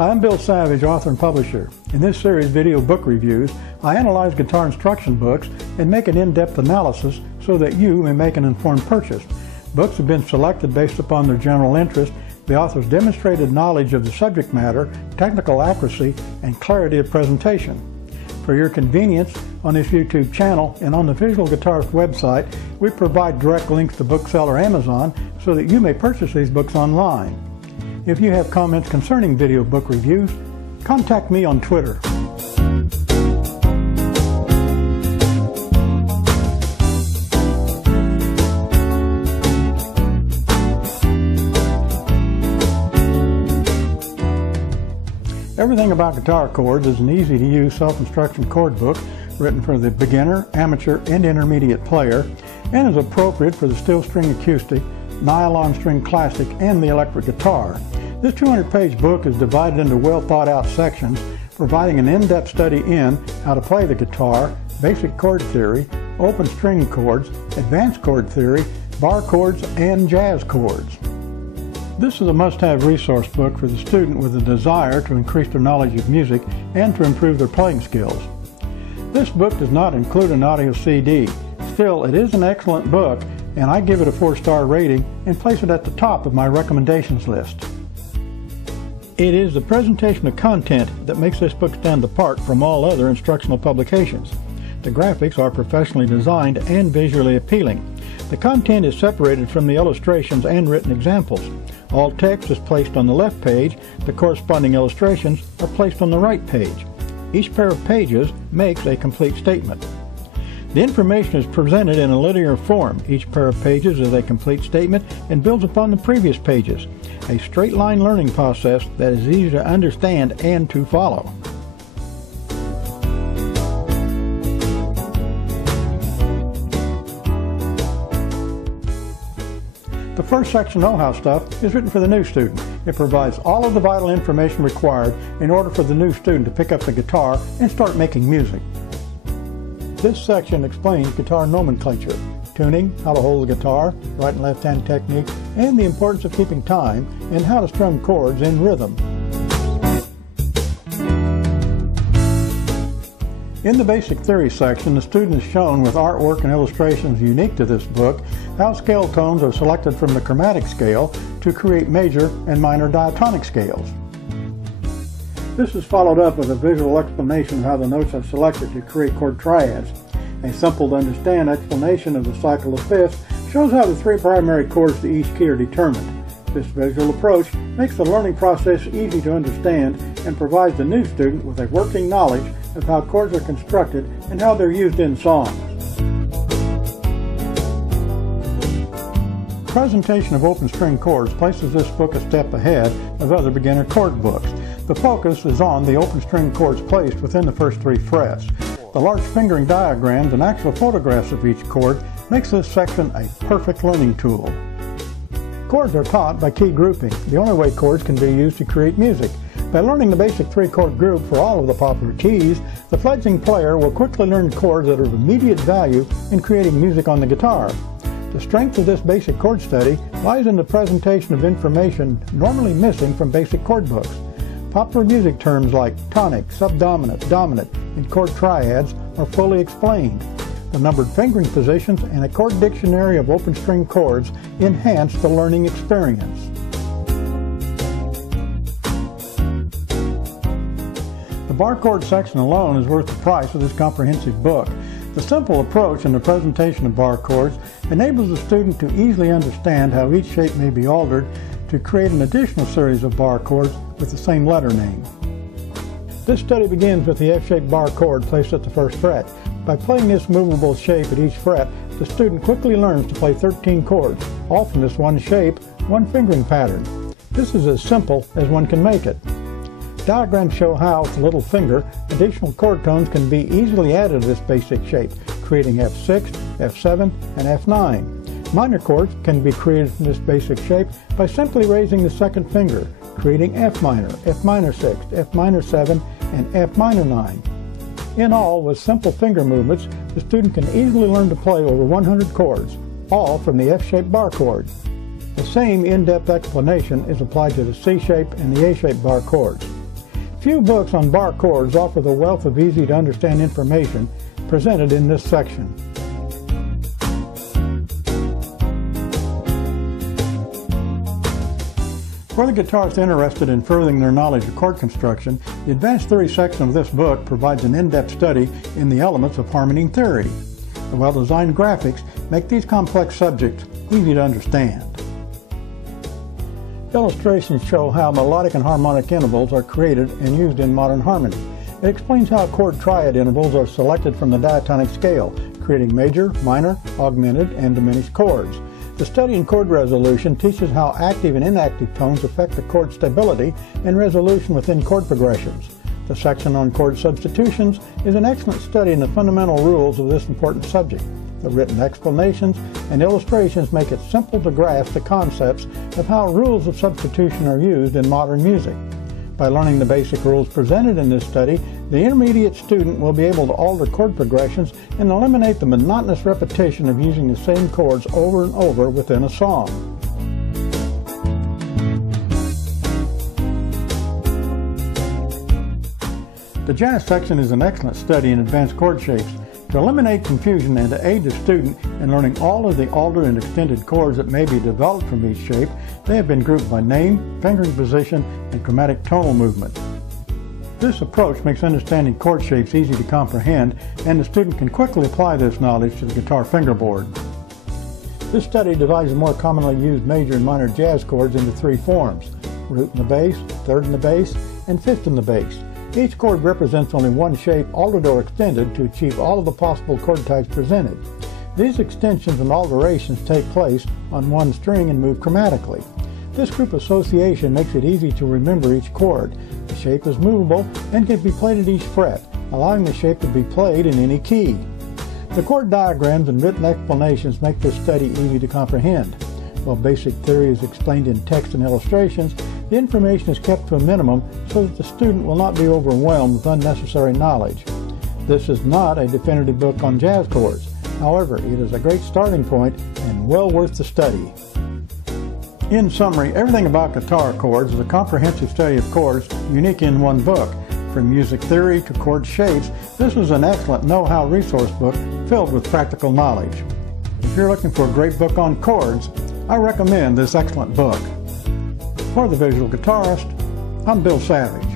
I'm Bill Savidge, author and publisher. In this series, Video Book Reviews, I analyze guitar instruction books and make an in-depth analysis so that you may make an informed purchase. Books have been selected based upon their general interest, the author's demonstrated knowledge of the subject matter, technical accuracy, and clarity of presentation. For your convenience, on this YouTube channel and on the Visual Guitarist website, we provide direct links to Bookseller Amazon so that you may purchase these books online. If you have comments concerning video book reviews, contact me on Twitter. Everything About Guitar Chords is an easy-to-use self-instruction chord book written for the beginner, amateur, and intermediate player, and is appropriate for the steel string acoustic, nylon string classic, and the electric guitar. This 200-page book is divided into well-thought-out sections, providing an in-depth study in how to play the guitar, basic chord theory, open string chords, advanced chord theory, bar chords, and jazz chords. This is a must-have resource book for the student with a desire to increase their knowledge of music and to improve their playing skills. This book does not include an audio CD. Still, it is an excellent book, and I give it a 4-star rating and place it at the top of my recommendations list. It is the presentation of content that makes this book stand apart from all other instructional publications. The graphics are professionally designed and visually appealing. The content is separated from the illustrations and written examples. All text is placed on the left page. The corresponding illustrations are placed on the right page. Each pair of pages makes a complete statement. The information is presented in a linear form. Each pair of pages is a complete statement and builds upon the previous pages. A straight line learning process that is easy to understand and to follow. The first section, Know-How Stuff, is written for the new student. It provides all of the vital information required in order for the new student to pick up the guitar and start making music. This section explains guitar nomenclature, tuning, how to hold the guitar, right and left hand technique, and the importance of keeping time, and how to strum chords in rhythm. In the Basic Theory section, the student is shown with artwork and illustrations unique to this book how scale tones are selected from the chromatic scale to create major and minor diatonic scales. This is followed up with a visual explanation of how the notes are selected to create chord triads. A simple-to-understand explanation of the cycle of fifths shows how the 3 primary chords to each key are determined. This visual approach makes the learning process easy to understand and provides the new student with a working knowledge of how chords are constructed and how they're used in songs. The presentation of open string chords places this book a step ahead of other beginner chord books. The focus is on the open string chords placed within the first 3 frets. The large fingering diagrams and actual photographs of each chord makes this section a perfect learning tool. Chords are taught by key grouping, the only way chords can be used to create music. By learning the basic 3-chord group for all of the popular keys, the fledgling player will quickly learn chords that are of immediate value in creating music on the guitar. The strength of this basic chord study lies in the presentation of information normally missing from basic chord books. Popular music terms like tonic, subdominant, dominant, and chord triads are fully explained. The numbered fingering positions and a chord dictionary of open string chords enhance the learning experience. The bar chord section alone is worth the price of this comprehensive book. The simple approach in the presentation of bar chords enables the student to easily understand how each shape may be altered to create an additional series of bar chords with the same letter name. This study begins with the F-shaped bar chord placed at the first fret. By playing this movable shape at each fret, the student quickly learns to play 13 chords, all from this one shape, one fingering pattern. This is as simple as one can make it. Diagrams show how, with the little finger, additional chord tones can be easily added to this basic shape, creating F6, F7, and F9. Minor chords can be created from this basic shape by simply raising the second finger, creating F minor, F minor 6, F minor 7, and F minor 9. In all, with simple finger movements, the student can easily learn to play over 100 chords, all from the F-shaped bar chord. The same in-depth explanation is applied to the C-shape and the A-shaped bar chords. Few books on bar chords offer the wealth of easy-to-understand information presented in this section. For the guitarist interested in furthering their knowledge of chord construction, the Advanced Theory section of this book provides an in-depth study in the elements of harmony theory. The well-designed graphics make these complex subjects easy to understand. Illustrations show how melodic and harmonic intervals are created and used in modern harmony. It explains how chord triad intervals are selected from the diatonic scale, creating major, minor, augmented, and diminished chords. The study in chord resolution teaches how active and inactive tones affect the chord stability and resolution within chord progressions. The section on chord substitutions is an excellent study in the fundamental rules of this important subject. The written explanations and illustrations make it simple to grasp the concepts of how rules of substitution are used in modern music. By learning the basic rules presented in this study, the intermediate student will be able to alter chord progressions and eliminate the monotonous repetition of using the same chords over and over within a song. The jazz section is an excellent study in advanced chord shapes. To eliminate confusion and to aid the student in learning all of the altered and extended chords that may be developed from each shape, they have been grouped by name, fingering position, and chromatic tonal movement. This approach makes understanding chord shapes easy to comprehend, and the student can quickly apply this knowledge to the guitar fingerboard. This study divides the more commonly used major and minor jazz chords into three forms: root in the bass, third in the bass, and fifth in the bass. Each chord represents only one shape, altered or extended, to achieve all of the possible chord types presented. These extensions and alterations take place on one string and move chromatically. This group association makes it easy to remember each chord. The shape is movable and can be played at each fret, allowing the shape to be played in any key. The chord diagrams and written explanations make this study easy to comprehend. While basic theory is explained in text and illustrations, the information is kept to a minimum so that the student will not be overwhelmed with unnecessary knowledge. This is not a definitive book on jazz chords. However, it is a great starting point and well worth the study. In summary, Everything About Guitar Chords is a comprehensive study of chords unique in one book. From music theory to chord shapes, this is an excellent know-how resource book filled with practical knowledge. If you're looking for a great book on chords, I recommend this excellent book. For The Visual Guitarist, I'm Bill Savidge.